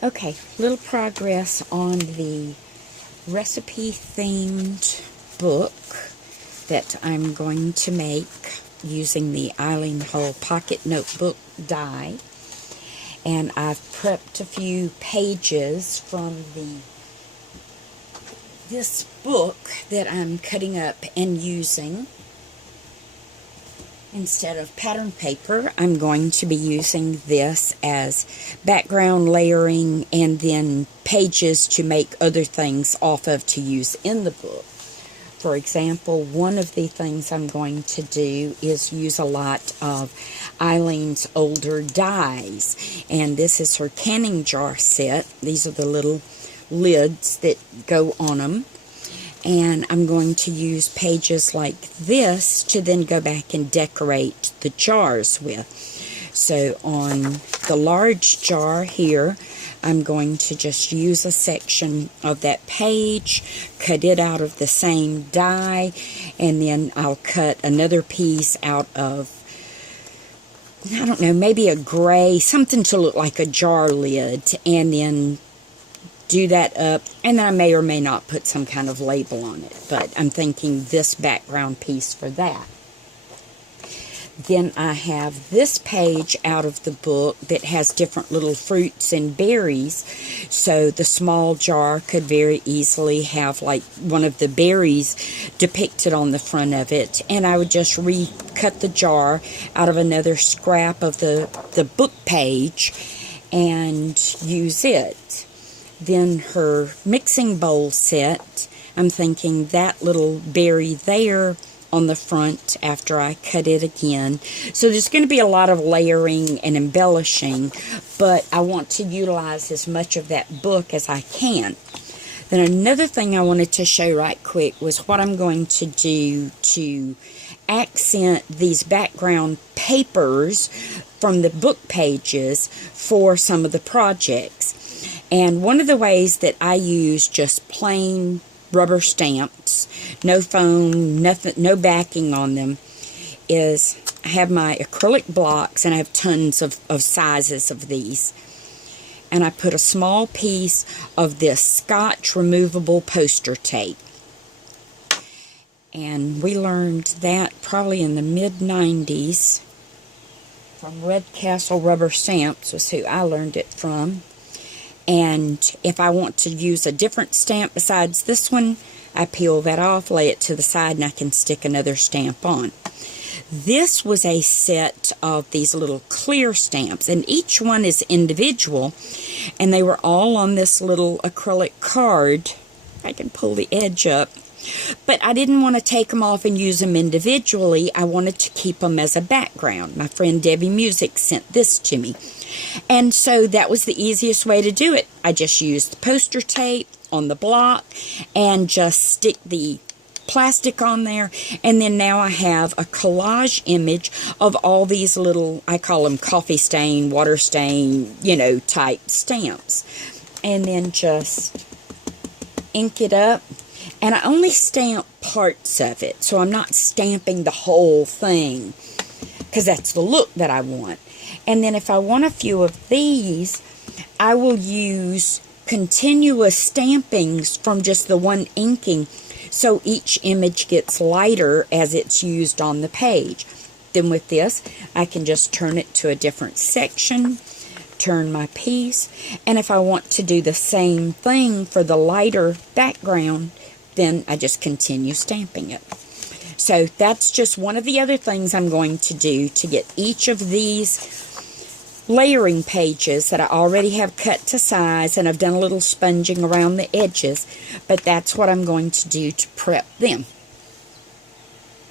Okay, little progress on the recipe-themed book that I'm going to make using the Eileen Hull Pocket Notebook die. And I've prepped a few pages from this book that I'm cutting up and using. Instead of pattern paper, I'm going to be using this as background layering and then pages to make other things off of to use in the book. For example, one of the things I'm going to do is use a lot of Eileen's older dies. And this is her canning jar set. These are the little lids that go on them. And I'm going to use pages like this to then go back and decorate the jars with. So on the large jar here, I'm going to just use a section of that page, cut it out of the same die, and then I'll cut another piece out of, I don't know, maybe a gray, something to look like a jar lid, and then do that up, and then I may or may not put some kind of label on it, but I'm thinking this background piece for that. Then I have this page out of the book that has different little fruits and berries, so the small jar could very easily have like one of the berries depicted on the front of it, and I would just recut the jar out of another scrap of the book page and use it. Then her mixing bowl set, I'm thinking that little berry there on the front after I cut it again. So there's going to be a lot of layering and embellishing, but I want to utilize as much of that book as I can. Then another thing I wanted to show right quick was what I'm going to do to accent these background papers from the book pages for some of the projects. And one of the ways that I use just plain rubber stamps, no foam, nothing, no backing on them, is I have my acrylic blocks, and I have tons of sizes of these. And I put a small piece of this Scotch removable poster tape. And we learned that probably in the mid-90s from Red Castle Rubber Stamps was who I learned it from. And if I want to use a different stamp besides this one, I peel that off, lay it to the side, and I can stick another stamp on. This was a set of these little clear stamps, and each one is individual, and they were all on this little acrylic card. I can pull the edge up. But I didn't want to take them off and use them individually. I wanted to keep them as a background. My friend Debbie Music sent this to me. And so that was the easiest way to do it. I just used the poster tape on the block and just stick the plastic on there. And then now I have a collage image of all these little, I call them coffee stain, water stain, type stamps. And then just ink it up. And I only stamp parts of it, so I'm not stamping the whole thing, because that's the look that I want. And then if I want a few of these, I will use continuous stampings from just the one inking, so each image gets lighter as it's used on the page. Then with this, I can just turn it to a different section, turn my piece, and if I want to do the same thing for the lighter background, then I just continue stamping it. So that's just one of the other things I'm going to do to get each of these layering pages that I already have cut to size, and I've done a little sponging around the edges, but that's what I'm going to do to prep them.